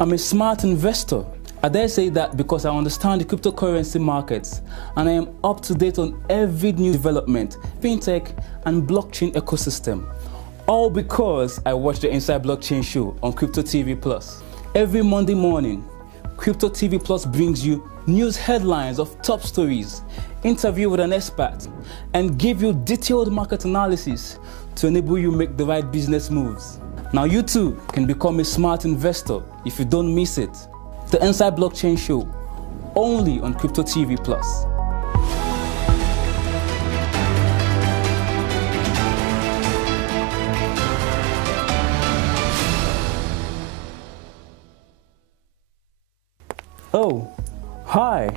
I'm a smart investor. I dare say that because I understand the cryptocurrency markets and I am up to date on every new development, fintech and blockchain ecosystem. All because I watch the Inside Blockchain show on CryptoTvplus. Every Monday morning, CryptoTvplus brings you news headlines of top stories, interview with an expert, and give you detailed market analysis to enable you make the right business moves. Now you too can become a smart investor if you don't miss it. The Inside Blockchain show, only on CryptoTvplus. Oh, hi.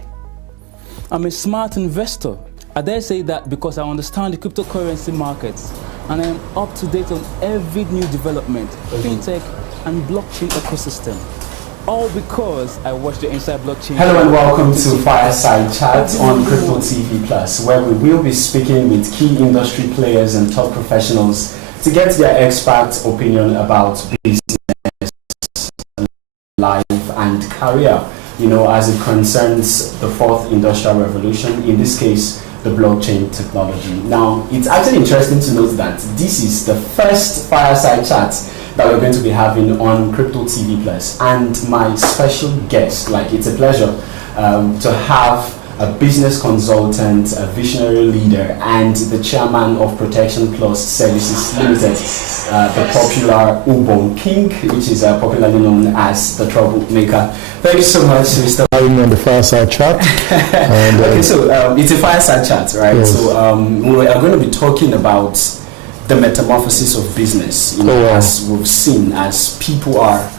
I'm a smart investor. I dare say that because I understand the cryptocurrency markets and I am up to date on every new development, fintech and blockchain ecosystem. All because I watch the Inside Blockchain. Hello and welcome to Fireside Chat on CryptoTvplus, where we will be speaking with key industry players and top professionals to get their expert opinion about business, life and career, as it concerns the fourth industrial revolution, in this case, the blockchain technology. Now, it's actually interesting to note that this is the first Fireside Chat that we're going to be having on CryptoTvplus, and my special guest, it's a pleasure to have a business consultant, a visionary leader, and the chairman of Protection Plus Services Limited, the popular Ubong King, which is popularly known as the Troublemaker. Thank you so much, Mr. Having me on the Fireside Chat. And, okay, so it's a Fireside Chat, right? Yes. So we are going to be talking about the metamorphosis of business, as we've seen, as people are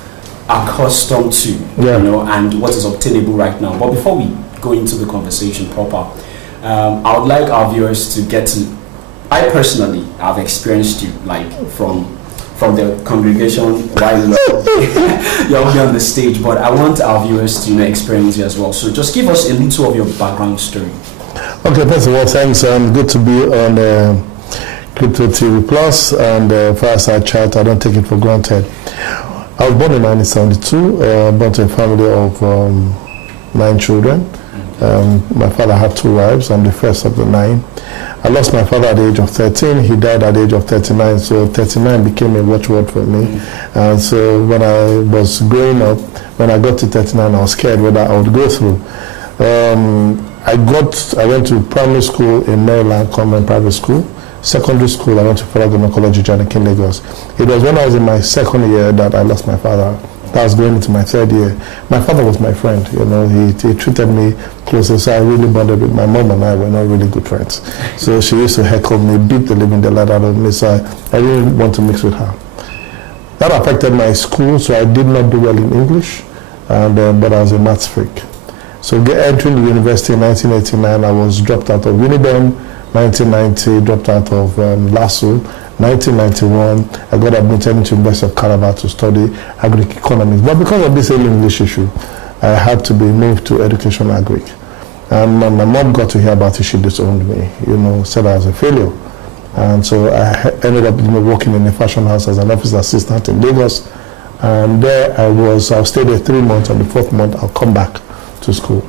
accustomed to, and what is obtainable right now. But before we go into the conversation proper, I would like our viewers to get to. I personally have experienced you, from the congregation while you're on the stage, but I want our viewers to experience you as well. So just give us a little of your background story. Okay, first of all, thanks. Good to be on CryptoTvplus and Fireside Chat. I don't take it for granted. I was born in 1972, born to a family of 9 children. My father had 2 wives. I'm the first of the 9. I lost my father at the age of 13. He died at the age of 39. So 39 became a watchword for me. And so when I was growing up, when I got to 39, I was scared whether I would go through. I went to primary school in Maryland, Convent Private School. Secondary school, I went to Federal College, in Lagos. It was when I was in my 2nd year that I lost my father. I was going into my 3rd year. My father was my friend, he treated me closely, so I really bonded with my mom, and I were not really good friends. So she used to heckle me, beat the living daylight out of me, so I didn't want to mix with her. That affected my school, so I did not do well in English, but I was a maths freak. So entering the university in 1989, I was dropped out of Unibem. 1990, dropped out of LASU. 1991, I got admitted into University of Calabar to study agri-economics. But because of this English issue, I had to be moved to education agric. And my mom got to hear about it. She disowned me, said I was a failure. And so I ended up working in a fashion house as an office assistant in Lagos. And there I'll stay there 3 months. On the 4th month, I'll come back to school.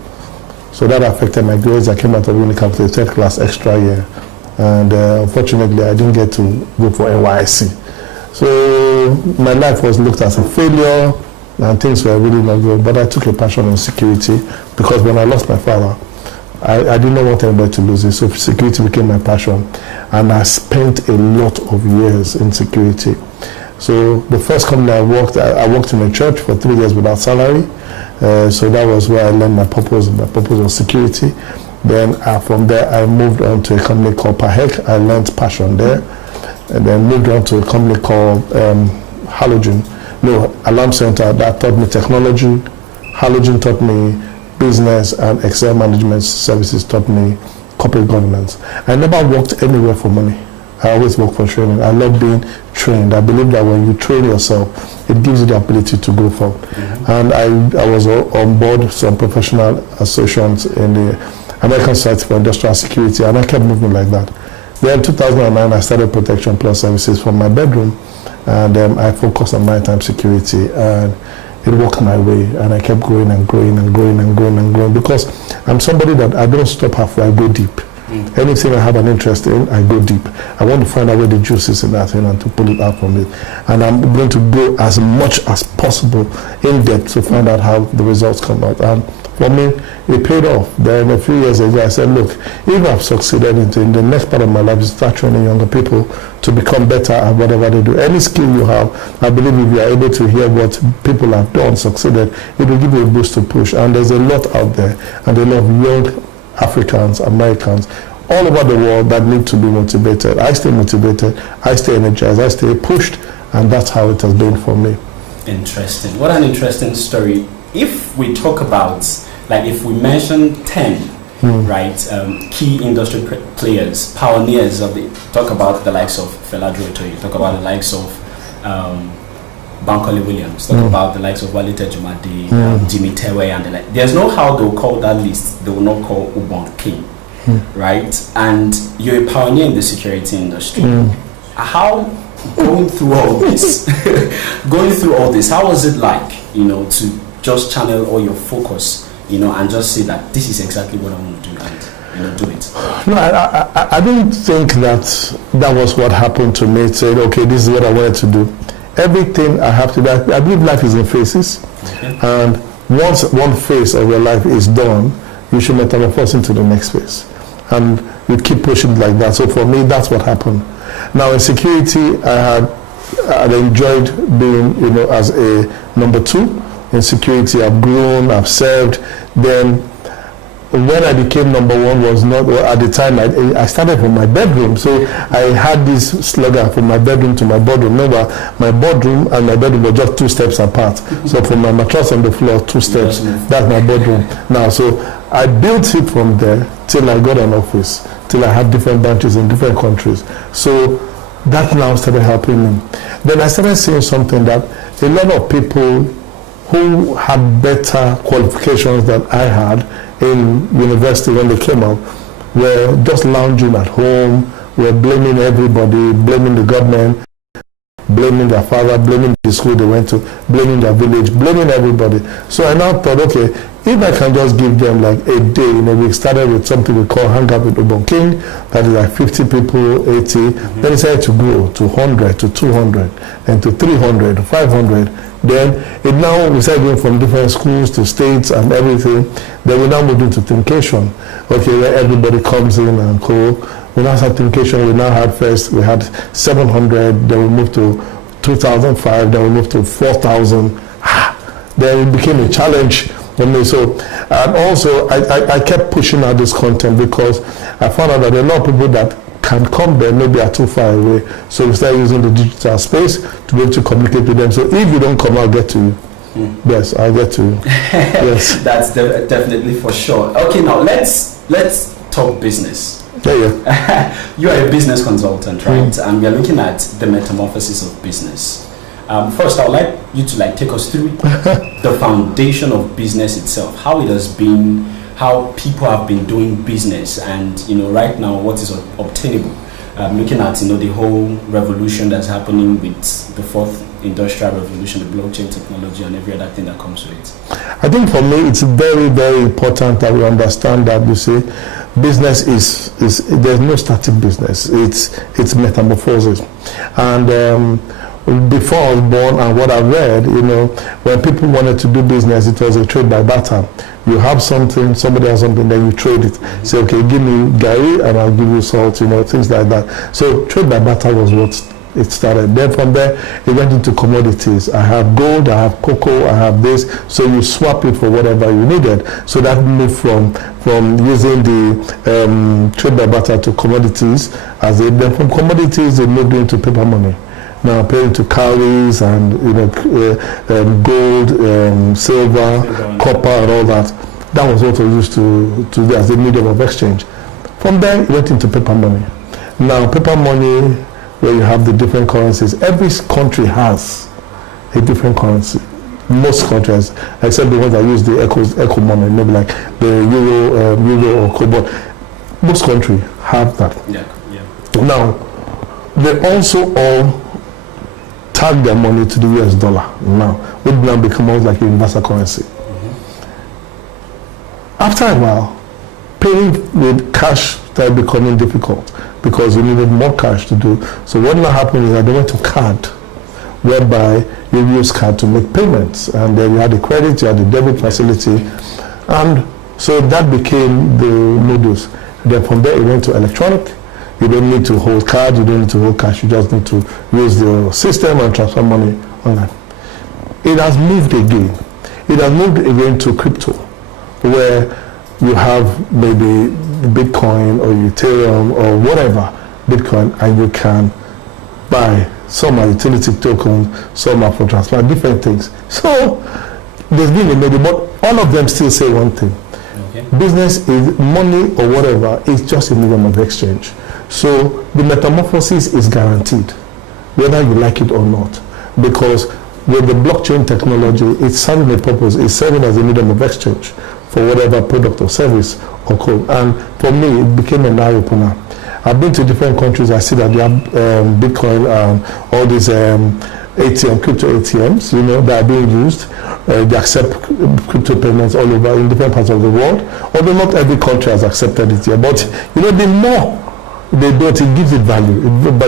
So that affected my grades. I came out of Unicamp to the 3rd class extra year. And unfortunately, I didn't get to go for NYSC. So my life was looked as a failure, and things were really not good. But I took a passion in security, because when I lost my father, I did not want anybody to lose it. So security became my passion. And I spent a lot of years in security. So the first company I worked in a church for 3 years without salary. So that was where I learned my purpose. My purpose was security. Then from there, I moved on to a company called Pahek. I learned passion there. And then moved on to a company called Alarm Center. That taught me technology. Halogen taught me business, and Excel management services taught me corporate governance. I never worked anywhere for money. I always work for training. I love being trained. I believe that when you train yourself, it gives you the ability to go forward. And I was on board some professional associations in the American Society for Industrial Security, and I kept moving like that. Then in 2009, I started Protection Plus Services from my bedroom, and I focused on maritime security. And it worked my way, and I kept growing and growing and growing and growing and growing, because I'm somebody that I don't stop halfway, I go deep. Anything I have an interest in, I go deep. I want to find out where the juice is in that thing and to pull it out from it. And I'm going to go as much as possible in depth to find out how the results come out. And for me, it paid off. Then a few years ago, I said, look, if I've succeeded in the next part of my life is to start training younger people to become better at whatever they do. Any skill you have, I believe if you are able to hear what people have done, succeeded, it will give you a boost to push. And there's a lot out there, and a lot of young Africans, Americans, all over the world that need to be motivated. I stay motivated, I stay energized, I stay pushed, and that's how it has been for me. Interesting. What an interesting story. If we talk about, like if we mention 10, right, key industry players, pioneers of the, talk about the likes of Fela Durotoye, you talk about the likes of Bankole Williams, talk about the likes of Wale Tejumade, Jimmy Tewe, and the like. There's no how they'll call that list, they will not call Ubong King, right? And you're a pioneer in the security industry. How, going through all this, how was it like, to just channel all your focus, and just say that this is exactly what I want to do, and do it? No, I don't think that was what happened to me. Saying, okay, this is what I wanted to do. Everything I have to do, I believe life is in phases, and once one phase of your life is done, you should metamorphose into the next phase, and you keep pushing like that. So for me, that's what happened. Now in security, I had enjoyed being, as a number 2 in security. I've grown, I've served. Then when I became number 1 was not, at the time I started from my bedroom. So I had this slogan from my bedroom to my boardroom. Remember, my boardroom and my bedroom were just 2 steps apart. So from my mattress on the floor, 2 steps, that's my boardroom. Now, so I built it from there till I got an office, till I had different branches in different countries. So that now started helping me. Then I started seeing something that a lot of people who had better qualifications than I had in university when they came out were just lounging at home, were blaming everybody, blaming the government, blaming their father, blaming the school they went to, blaming their village, blaming everybody. So I now thought, okay, if I can just give them like a day in a week, started with something we call Hang Out with Ubong King, that is like 50 people, 80, then it started to grow to 100, to 200, and to 300, 500. Then we started going from different schools to states and everything. Then we now moved into Thinkation, okay, where everybody comes in and co. We now had Thinkation, we now had first, we had 700, then we moved to 2005, then we moved to 4,000. Then it became a challenge for me. So, and also I kept pushing out this content because I found out that a lot of people that can come there maybe are too far away. So we started using the digital space to be able to communicate with them. So if you don't come, I'll get to you. Yes, I'll get to you. Yes. That's definitely for sure. Okay, now let's talk business. Yeah. You are a business consultant, right? And we are looking at the metamorphosis of business. First, I would like you to take us through the foundation of business itself, how it has been, how people have been doing business, and right now what is obtainable. Looking at the whole revolution that's happening with the 4th industrial revolution, the blockchain technology, and every other thing that comes with it. I think for me it's very, very important that we understand that business is there's no static business. It's metamorphosis. And before I was born and what I read, when people wanted to do business, it was a trade by barter. You have something, somebody has something, then you trade it. Say, okay, give me Gary and I'll give you salt, things like that. So trade by barter was what it started. Then from there, it went into commodities. I have gold, I have cocoa, I have this. So you swap it for whatever you needed. So that moved from using the trade by barter to commodities. Then from commodities, they moved into paper money. Now paying to calories and gold, silver, copper, and all that. That was what was used to do as a medium of exchange. From there, it went into paper money. Now paper money, where you have the different currencies. Every country has a different currency. Most countries, except the ones that use the eco money, maybe like the euro or kobo. Most countries have that. Yeah. Now, they also all tag their money to the US dollar now, which now become almost like a universal currency. After a while, paying with cash started becoming difficult because you needed more cash to do. So what now happened is that they went to card, whereby you use card to make payments, and then you had the credit, you had the debit facility, and so that became the modus. Then from there it went to electronic. You don't need to hold card, you don't need to hold cash, you just need to use the system and transfer money online. It has moved again. It has moved again to crypto, where you have maybe Bitcoin or Ethereum or whatever, Bitcoin, and you can buy some are utility tokens, some are for transfer, different things. So there's been a middle, but all of them still say one thing. Okay. Business is money or whatever, it's just a medium of exchange. So the metamorphosis is guaranteed, whether you like it or not, because with the blockchain technology, it's serving a purpose, it's serving as a medium of exchange for whatever product or service or code. And for me, it became an eye-opener. I've been to different countries, I see that they have Bitcoin and all these ATM, crypto ATMs, you know, that are being used. They accept crypto payments all over in different parts of the world, although not every country has accepted it yet. But, you know, the more they don't, it gives it value.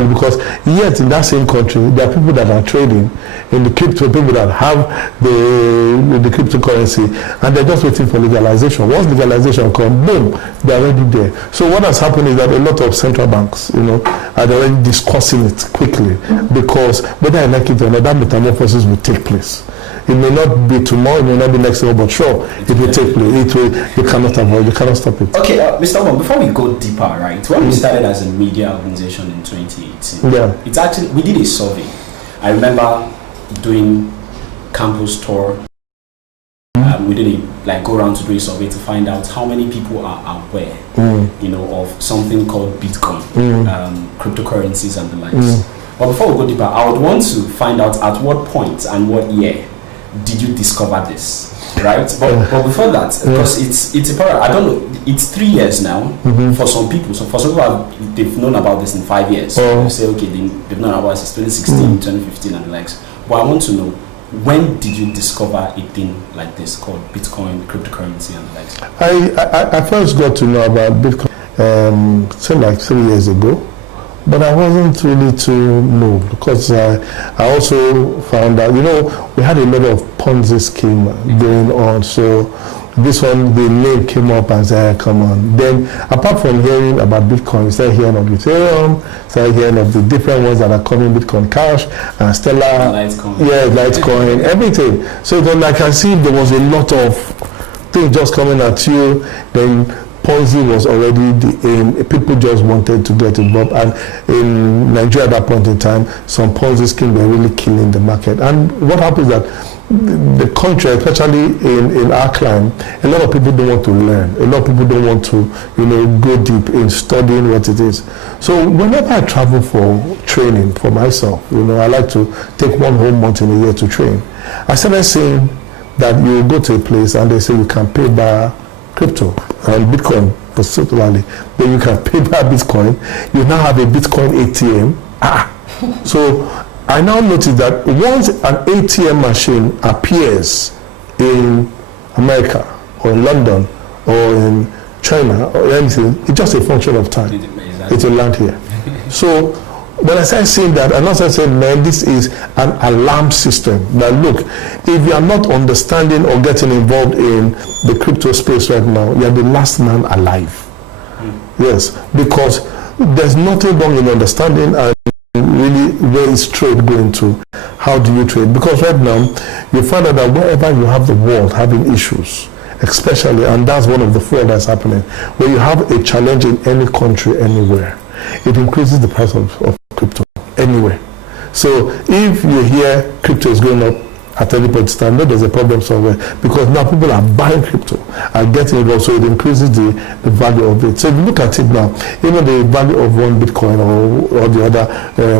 Because yet in that same country, there are people that are trading in the crypto, people that have the cryptocurrency, and they're just waiting for legalization. Once legalization comes, boom, they're already there. So what has happened is that a lot of central banks, you know, are already discussing it quickly, because whether I like it or not, that metamorphosis will take place. It may not be tomorrow, it may not be next year, but sure, it will take place. It will, you cannot avoid, you cannot stop it. Okay, Mr. Ubong, before we go deeper, right, when we started as a media organization in 2018, it's actually, we did a survey. I remember doing campus tour. We did go around to do a survey to find out how many people are aware, you know, of something called Bitcoin, cryptocurrencies and the likes. But before we go deeper, I would want to find out at what point and what year did you discover this, right? But before that, because it's a product, I don't know, it's 3 years now for some people. So for some people, they've known about this in 5 years. So they say, okay, they've known about this 2016, 2015 and the likes. But I want to know, when did you discover a thing like this called Bitcoin, cryptocurrency and the likes? I first got to know about Bitcoin something like 3 years ago. But I wasn't really too moved, because I also found out, you know, we had a lot of Ponzi scheme going on. So this one, the name came up and said, come on. Then apart from hearing about Bitcoin, we started hearing of Ethereum, started hearing of the different ones that are coming, Bitcoin Cash, and Stellar, Litecoin, everything. So it was like I see there was a lot of things just coming at you. Then Ponzi was already the aim. People just wanted to get involved, and in Nigeria at that point in time, some Ponzi schemes were really killing the market. And what happens is that the country, especially in our climate, a lot of people don't want to learn. A lot of people don't want to, you know, go deep in studying what it is. So whenever I travel for training for myself, you know, I like to take 1 whole month in a year to train. I started saying that you go to a place and they say you can pay by crypto and Bitcoin particularly, then you can pay by Bitcoin. You now have a Bitcoin ATM. So I now notice that once an ATM machine appears in America or in London or in China or anything, it's just a function of time. It will land here. So when I started seeing that, and also I said, man, this is an alarm system. Now look, if you are not understanding or getting involved in the crypto space right now, you are the last man alive. Yes, because there's nothing wrong in understanding and really where is trade going to? How do you trade? Because right now, you find out that wherever you have the world having issues, especially, and that's one of the four that's happening, where you have a challenge in any country, anywhere, it increases the price of crypto anywhere. So if you hear crypto is going up at any point in time, there's a problem somewhere, because now people are buying crypto and getting it up, so it increases the value of it. So if you look at it now, even the value of one Bitcoin or the other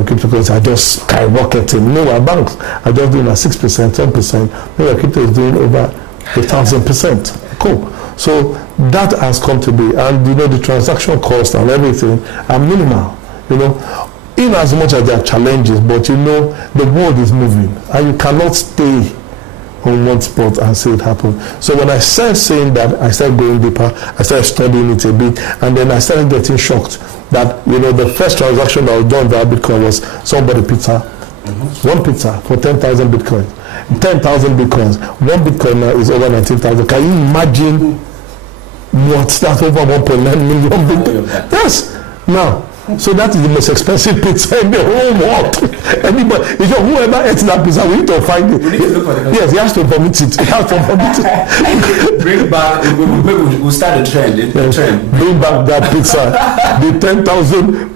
cryptocurrencies are just skyrocketing. You know, our banks are just doing at 6%, 10%. Maybe crypto is doing over 1,000%. Cool. So that has come to be, and you know, the transaction cost and everything are minimal. You know, in as much as there are challenges, but you know, the world is moving and you cannot stay on one spot and see it happen. So when I started saying that, I started going deeper, I started studying it a bit, and then I started getting shocked that, you know, the first transaction that was done via Bitcoin was somebody pizza, one pizza for 10,000 Bitcoins. 10,000 Bitcoins. One Bitcoin now is over 19,000. Can you imagine what? That's over 1.9 million Bitcoin. Yes. Now, so that is the most expensive pizza in the whole world. Anybody, whoever ate that pizza, we need to find it. We need to look for the yes, he has to vomit it. He has to vomit it. Bring back, we'll start a trend. Trend. Bring back that pizza, the 10,000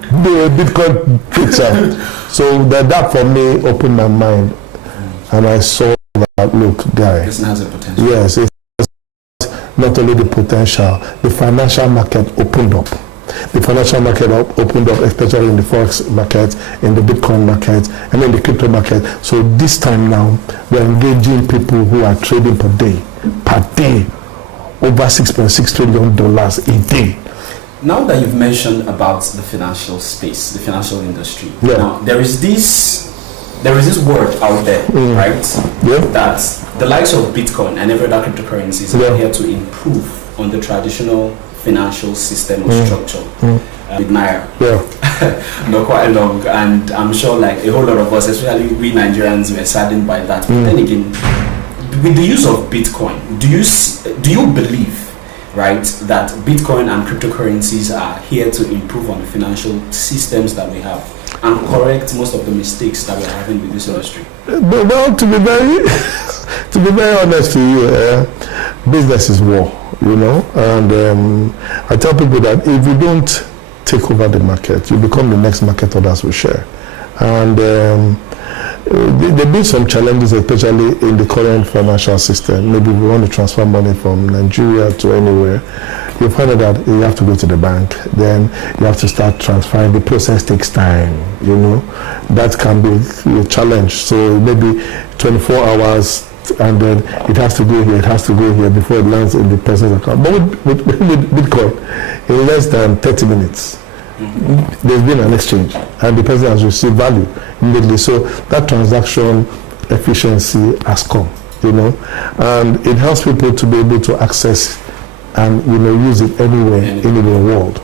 Bitcoin pizza. So that for me opened my mind, and I saw that, look, guy. This has a potential. Yes, it has not only the potential, the financial market opened up. The financial market opened up, especially in the forex market, in the Bitcoin market, and in the crypto market. So this time now, we're engaging people who are trading per day, over $6.6 trillion a day. Now that you've mentioned about the financial space, the financial industry, now there is this word out there, right? That the likes of Bitcoin and every other cryptocurrencies are here to improve on the traditional financial system or structure with Naira. Not quite long, and I'm sure like a whole lot of us, especially we Nigerians, were saddened by that. But then again, with the use of Bitcoin, do you believe, right, that Bitcoin and cryptocurrencies are here to improve on the financial systems that we have and correct most of the mistakes that we're having with this industry? Well, to be very honest with you, business is war, you know, and I tell people that if you don't take over the market, you become the next market others will share. And there have been some challenges, especially in the current financial system. Maybe we want to transfer money from Nigeria to anywhere. You find out that you have to go to the bank, then you have to start transferring. The process takes time, you know. That can be a challenge. So maybe 24 hours, and then it has to go here, before it lands in the person's account. But with Bitcoin, in less than 30 minutes, there's been an exchange, and the person has received value immediately. So that transaction efficiency has come, you know, and it helps people to be able to access and, you know, use it anywhere in the world,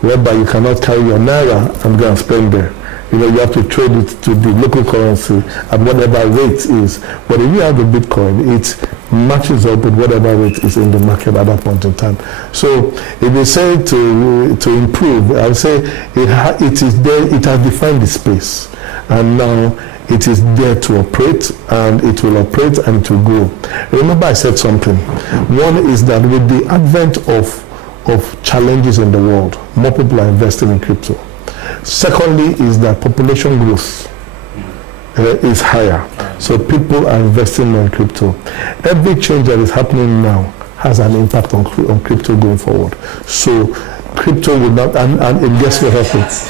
whereby you cannot carry your Naira and go and spend there. You know, you have to trade it to the local currency at whatever rate is. But if you have the Bitcoin, it matches up with whatever rate is in the market at that point in time. So if you say to improve, I would say it is there, it has defined the space. And now it is there to operate, and it will operate and it will grow. Remember I said something. One is that with the advent of challenges in the world, more people are investing in crypto. Secondly is that population growth is higher. So people are investing in crypto. Every change that is happening now has an impact on crypto going forward. So crypto will not, and guess what happens?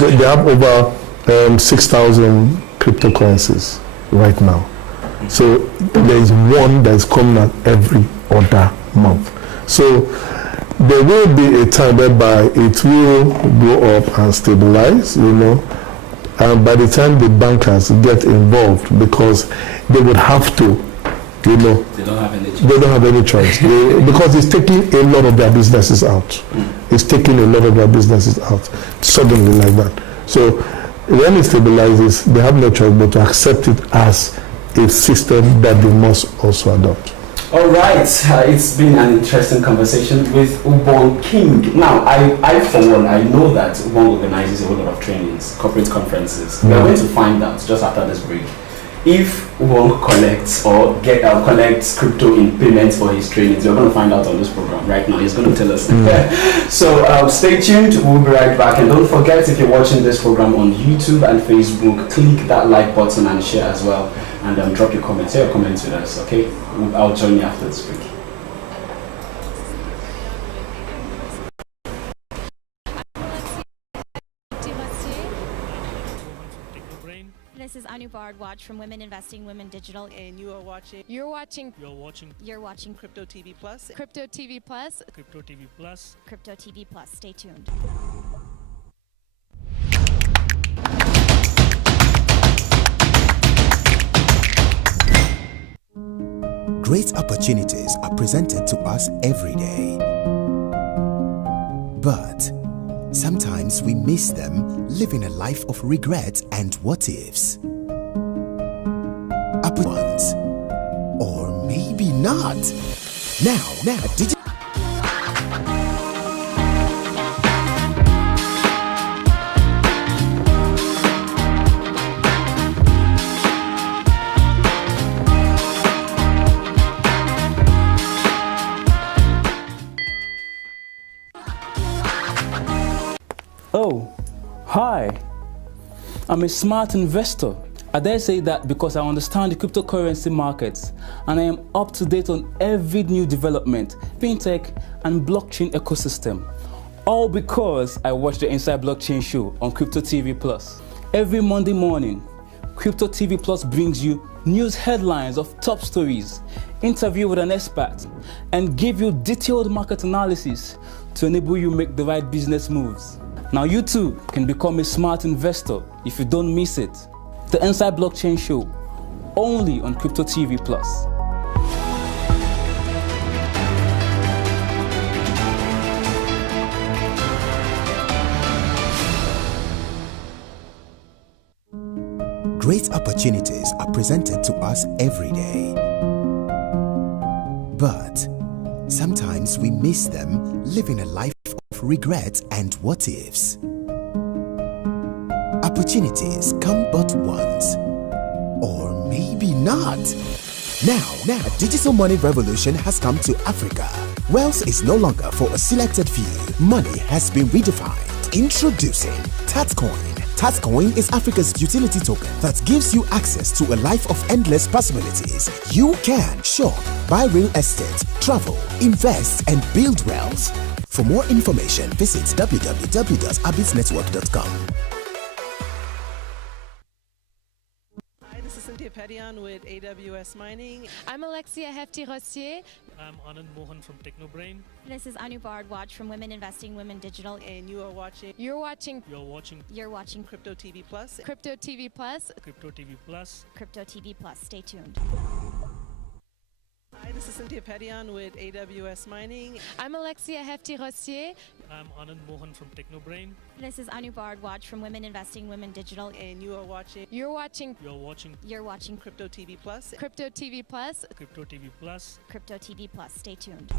They have over 6,000 cryptocurrencies right now. So there is one that is coming out every other month. So there will be a time whereby it will go up and stabilize, you know, and by the time the bankers get involved, because they would have to, you know, they don't have any choice because it's taking a lot of their businesses out. It's taking a lot of their businesses out suddenly like that. So when it stabilizes, they have no choice but to accept it as a system that they must also adopt. All right, it's been an interesting conversation with Ubong King. Now, I for one, I know that Ubong organizes a whole lot of trainings, corporate conferences. We're going to find out just after this break if Ubong collects or collects crypto in payment for his trainings. We're going to find out on this program right now. He's going to tell us. So stay tuned. We'll be right back. And don't forget, if you're watching this program on YouTube and Facebook, click that like button and share as well. And drop your comments. Share your comments with us, okay? I'll join you after this break. This is Anu Bardwatch from Women Investing, Women Digital, and you're watching Crypto TV Plus. Crypto TV Plus. Crypto TV Plus. Crypto TV Plus. Stay tuned. Great opportunities are presented to us every day. But sometimes we miss them, living a life of regret and what ifs. Ones. Or maybe not. Now, digital. Oh, hi. I'm a smart investor. I dare say that because I understand the cryptocurrency markets and I am up to date on every new development, fintech and blockchain ecosystem. All because I watch the Inside Blockchain show on CryptoTvplus. Every Monday morning, CryptoTvplus brings you news headlines of top stories, interview with an expert, and give you detailed market analysis to enable you make the right business moves. Now you too can become a smart investor if you don't miss it. The Inside Blockchain Show, only on CryptoTvplus. Great opportunities are presented to us every day. But sometimes we miss them, living a life of regret and what ifs. Opportunities come but once, or maybe not. Now, digital money revolution has come to Africa. Wealth is no longer for a selected few. Money has been redefined. Introducing Tatcoin. Tatcoin is Africa's utility token that gives you access to a life of endless possibilities. You can shop, buy real estate, travel, invest, and build wealth. For more information, visit www.abitsnetwork.com. With AWS Mining. I'm Alexia Hefty-Rossier. I'm Anand Mohan from Technobrain. This is Anu Bharadwaj from Women Investing, Women Digital. And you are watching. You're watching CryptoTvplus. CryptoTvplus. CryptoTvplus. CryptoTvplus. Stay tuned. Hi, this is Cynthia Petian with AWS Mining. I'm Alexia Hefty-Rossier. I'm Anand Mohan from Technobrain. This is Anu Bharadwaj from Women Investing, Women Digital. And you are watching. You're watching CryptoTvplus. CryptoTvplus. CryptoTvplus. CryptoTvplus. Stay tuned.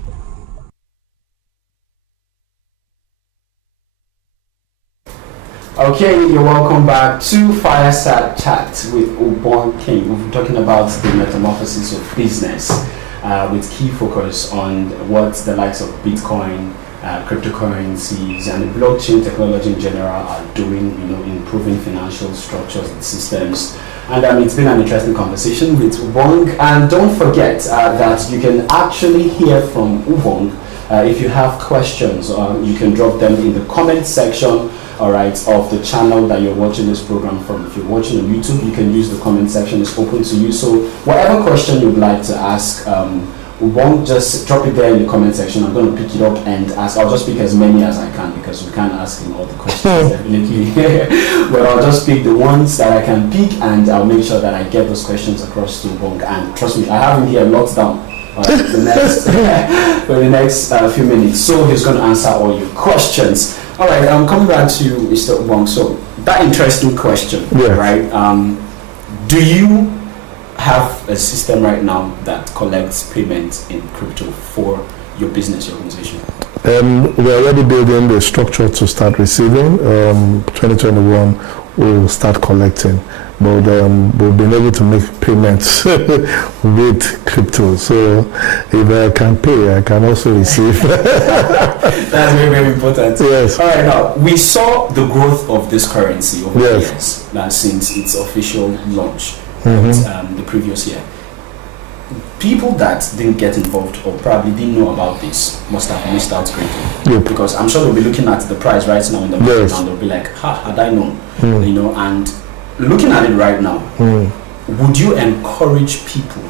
Okay, you're welcome back to Fireside Chat with Ubong King. We've been talking about the metamorphosis of business with key focus on what the likes of Bitcoin, cryptocurrencies, and the blockchain technology in general are doing, improving financial structures and systems. And it's been an interesting conversation with Ubong. And don't forget that you can actually hear from Ubong if you have questions. You can drop them in the comment section, all right, of the channel that you're watching this program from. If you're watching on YouTube, you can use the comment section. It's open to you. So whatever question you'd like to ask, we won't just drop it there in the comment section. I'm going to pick it up and ask. I'll just pick as many as I can because we can't ask him all the questions, definitely. But I'll just pick the ones that I can pick and I'll make sure that I get those questions across to Ubong. And trust me, I have him here locked down for the next few minutes. So he's going to answer all your questions. All right, I'm coming back to Mr. Ubong. So that interesting question, right? Do you have a system right now that collects payments in crypto for your business, your organization? We're already building the structure to start receiving. 2021 we'll start collecting, but we've been able to make payments with crypto. So if I can pay, I can also receive. That's very, very important. Yes. All right, now we saw the growth of this currency over the years since its official launch. The previous year. People that didn't get involved or probably didn't know about this must have missed out greatly. Because I'm sure they'll be looking at the price right now in the market and they'll be like, had I known? And looking at it right now, would you encourage people,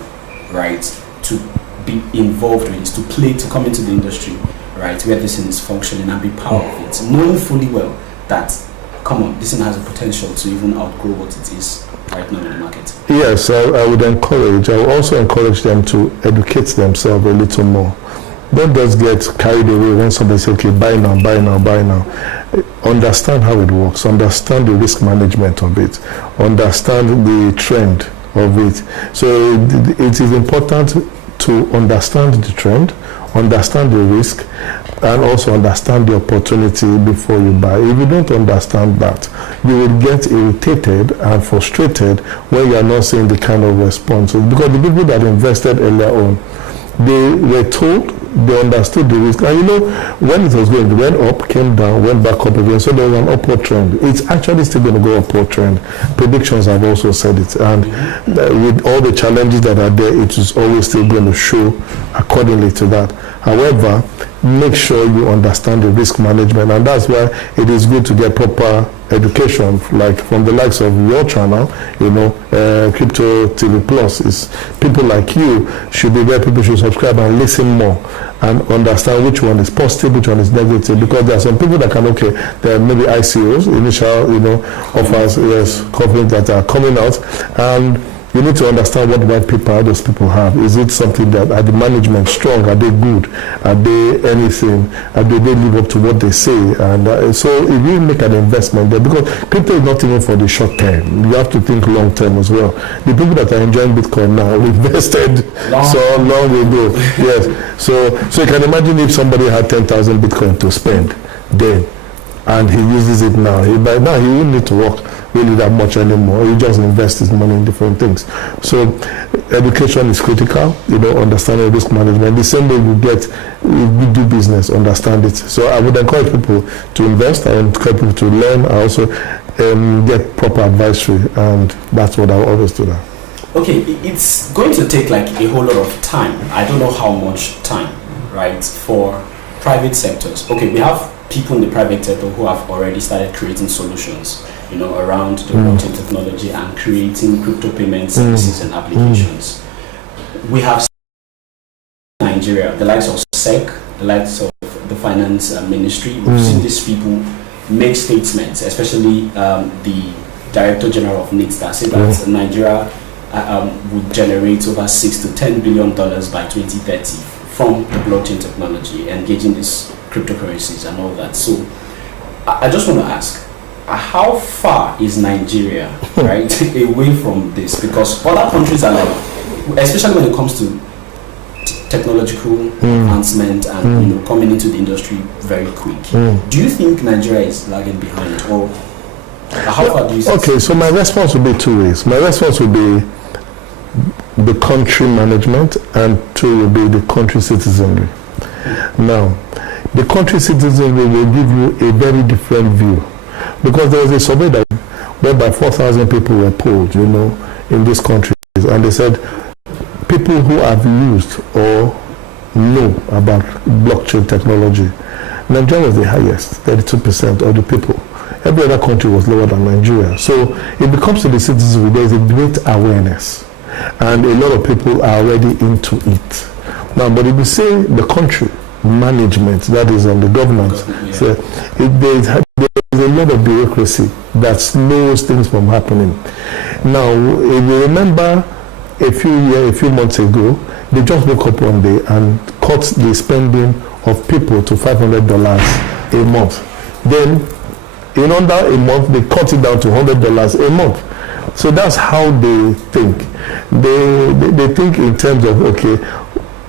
right, to be involved with this, to come into the industry, right, where this thing is functioning and be part of it, knowing fully well that come on, this thing has a potential to even outgrow what it is right now in the market? Yes, I would also encourage them to educate themselves a little more. Don't just get carried away when somebody says, okay, buy now, buy now, buy now. Understand how it works, understand the risk management of it, understand the trend of it. So it is important to understand the trend, understand the risk, and also understand the opportunity before you buy. If you don't understand that, you will get irritated and frustrated when you are not seeing the kind of response. Because the people that invested earlier on, they were told, they understood the risk. And you know, when it was going, it went up, came down, went back up again. So there was an upward trend. It's actually still going to go upward trend. Predictions have also said it. And with all the challenges that are there, it is always still going to show accordingly to that. However, make sure you understand the risk management. And that's why it is good to get proper education, like from the likes of your channel, you know, CryptoTvplus. Is people like you should be where people should subscribe and listen more and understand which one is positive, which one is negative, because there are some people that can, okay, there are maybe ICOs, initial, you know, offers, yes, companies that are coming out, and you need to understand what white paper those people have. Is it something that, are the management strong? Are they good? Are they anything? Do they live up to what they say? And so if you make an investment there, because crypto is not even for the short term. You have to think long term as well. The people that are enjoying Bitcoin now invested so long ago. Yes. So you can imagine if somebody had 10,000 Bitcoin to spend then, and he uses it now. By now he won't need to work really that much anymore. He just invests his money in different things. So education is critical, you know, understanding risk management. The same way we do business, understand it. So I would encourage people to invest. I encourage people to learn. I also get proper advisory, and that's what I always do now. Okay, it's going to take like a whole lot of time. I don't know how much time, right, for private sectors. Okay, we have people in the private sector who have already started creating solutions, you know, around the blockchain technology and creating crypto payment services and applications. We have Nigeria, the likes of SEC, the likes of the finance ministry. We've seen these people make statements, especially the Director General of NITS, that said that Nigeria would generate over $6 to $10 billion by 2030 from the blockchain technology, engaging these cryptocurrencies and all that. So I just want to ask, how far is Nigeria right away from this? Because other countries are like, especially when it comes to technological advancement and you know, coming into the industry very quick. Do you think Nigeria is lagging behind, or how far do you see? Okay, so my response will be two ways. My response will be the country management, and two will be the country citizenry. Now, the country citizenry will give you a very different view, because there was a survey that whereby 4,000 people were polled, you know, in these countries, and they said people who have used or know about blockchain technology, Nigeria was the highest, 32% of the people. Every other country was lower than Nigeria. So it becomes to the citizenry, there is a great awareness, and a lot of people are already into it. Now, but if you say the country management, that is on the government, so there's a lot of bureaucracy that slows things from happening. Now, if you remember a few months ago, they just woke up one day and cut the spending of people to $500 a month. Then, in under a month, they cut it down to $100 a month. So that's how they think. They think in terms of, okay,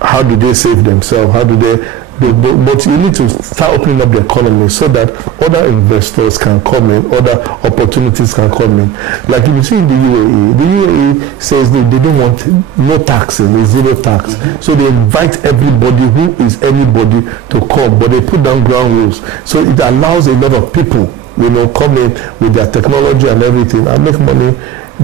how do they save themselves? How do they but you need to start opening up the economy so that other investors can come in, other opportunities can come in. Like if you see in the UAE says they don't want no taxing, it's zero tax. So they invite everybody who is anybody to come, but they put down ground rules. So it allows a lot of people, you know, come in with their technology and everything and make money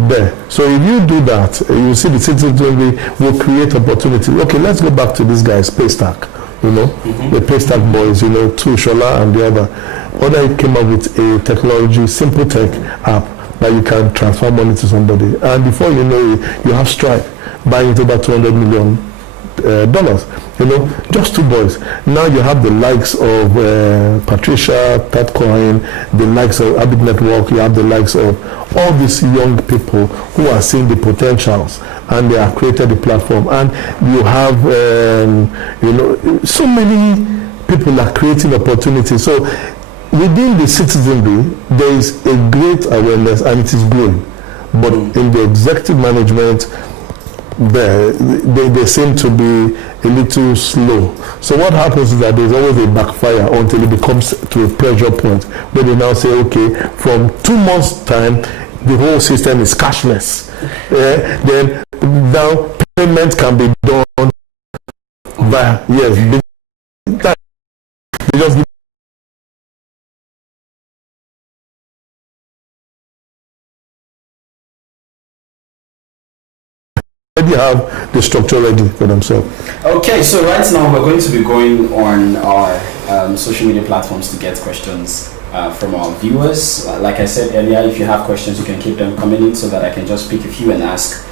there. So if you do that, you see the citizenry will create opportunity. Okay, let's go back to this guy's Paystack. You know, the Paystack boys, you know, two Shola and the other came up with a technology, simple tech app that you can transfer money to somebody. And before you know it, you have Stripe buying it over $200 million dollars. Just 2 boys. Now you have the likes of Patricia, Tatcoin, the likes of Abbott Network. You have the likes of all these young people who are seeing the potentials, and they have created the platform. And you have so many people are creating opportunities. So within the citizenry, there is a great awareness, and it is growing. But in the executive management, they seem to be a little slow. So what happens is that there's always a backfire until it becomes to a pressure point where they now say, okay, from 2 months' time, the whole system is cashless. Then now payment can be done by, yes, they just give already have the structure ready for themselves. Okay, so right now we're going to be going on our social media platforms to get questions from our viewers. Like I said earlier, if you have questions, you can keep them coming in so that I can just pick a few and ask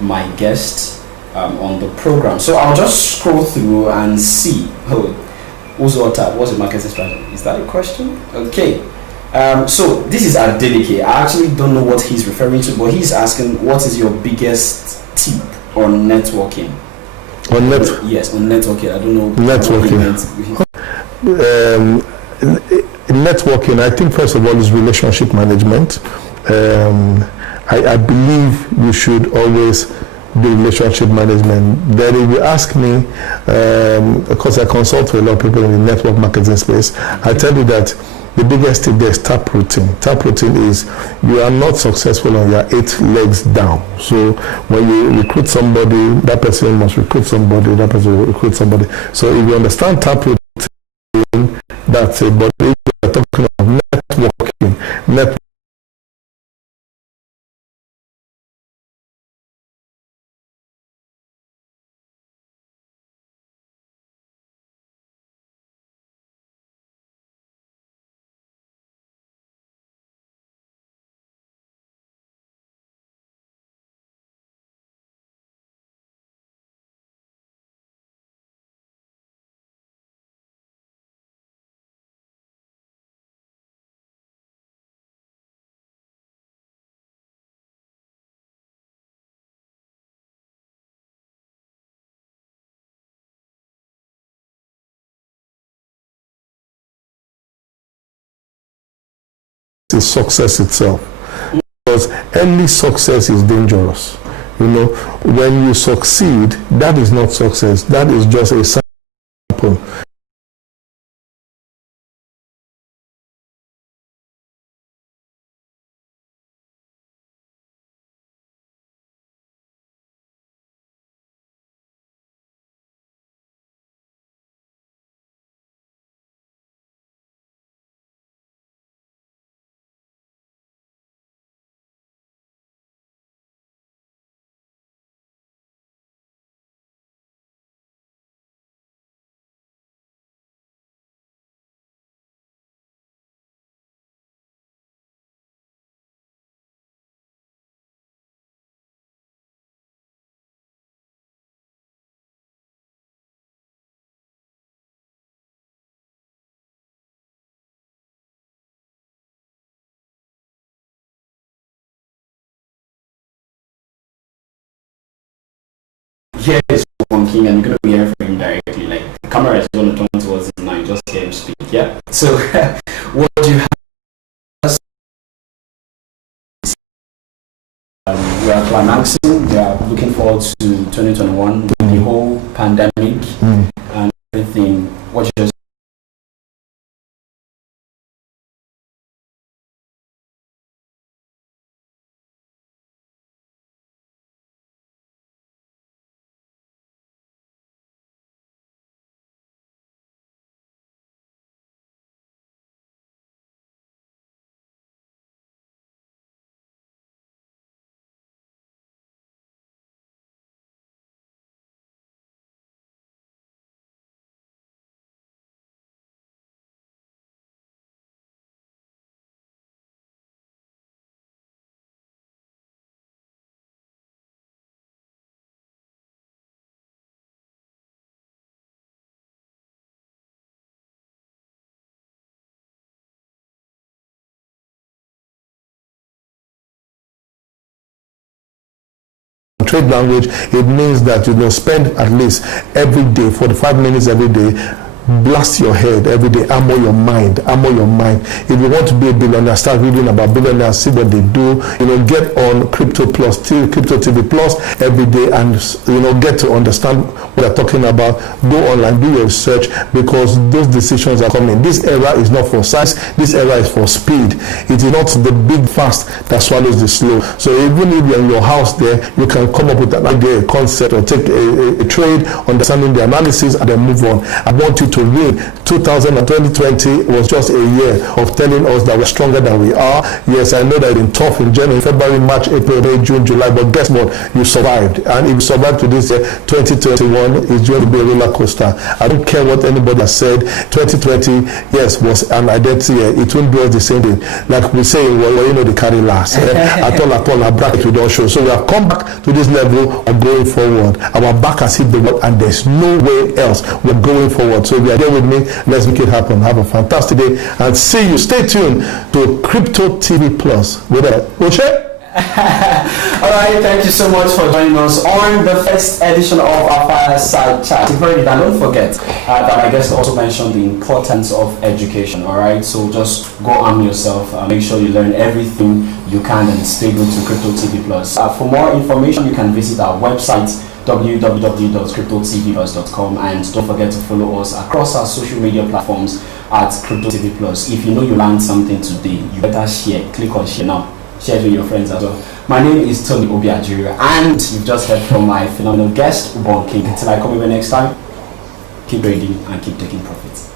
my guest on the program. So I'll just scroll through and see. What's the marketing strategy? Is that a question? Okay. So this is Adeleke. I actually don't know what he's referring to, but he's asking, what is your biggest tip on networking? Yes, on networking. I don't know. Networking, I think first of all is relationship management. I believe you should always do relationship management. Then if you ask me, because I consult with a lot of people in the network marketing space, I tell you that the biggest tip there is taproting. Taproting is you are not successful on your 8 legs down. So when you recruit somebody, that person must recruit somebody, that person will recruit somebody. So if you understand taproting, that's it. But if you're talking of networking, is success itself. Because early success is dangerous. When you succeed, that is not success. That is just a sample. Here is Ubong King, and you're going to hear from him directly. Like, the camera is going to turn towards him now, you just hear him speak. Yeah? So, what do you have? We are climaxing. We are looking forward to 2021 with the whole pandemic and everything. What you just trade language, it means that you spend at least every day, 45 minutes every day, blast your head every day, armor your mind. If you want to be a billionaire, start reading about billionaires, see what they do, get on CryptoTvplus every day, and get to understand what they're talking about. Go online, do your research, because those decisions are coming. This era is not for size, this era is for speed. It is not the big fast that swallows the slow. So even if you're in your house there, you can come up with an idea, a concept, or take a trade, understanding the analysis, and then move on. I want you to win. 2020 was just a year of telling us that we're stronger than we are. Yes, I know that it's been tough in January, February, March, April, May, June, July, but guess what? You survived. And if you survived to this year, 2021 is going to be a roller coaster. I don't care what anybody has said. 2020, yes, was an identity year. It won't do us the same thing. Like we say, they carry last. At all, our bracket we don't show. So we have come back to this level of going forward. Our back has hit the wall, and there's no way else. We're going forward. So if you are there with me, let's make it happen. Have a fantastic day, and see you. Stay tuned to CryptoTvplus with Oche. Alright, thank you so much for joining us on the first edition of our Fireside Chat. If you heard it, and don't forget that my guest also mentioned the importance of education. Alright, so just go arm yourself, make sure you learn everything you can, and stay good to CryptoTvplus. For more information, you can visit our website www.cryptotvplus.com, and don't forget to follow us across our social media platforms at CryptoTvplus. If you know you learned something today, you better share. Click on share now. Share it with your friends as well. My name is Tony Obiajiri, and you've just heard from my phenomenal guest, Ubong King. Until I come over next time, keep reading and keep taking profits.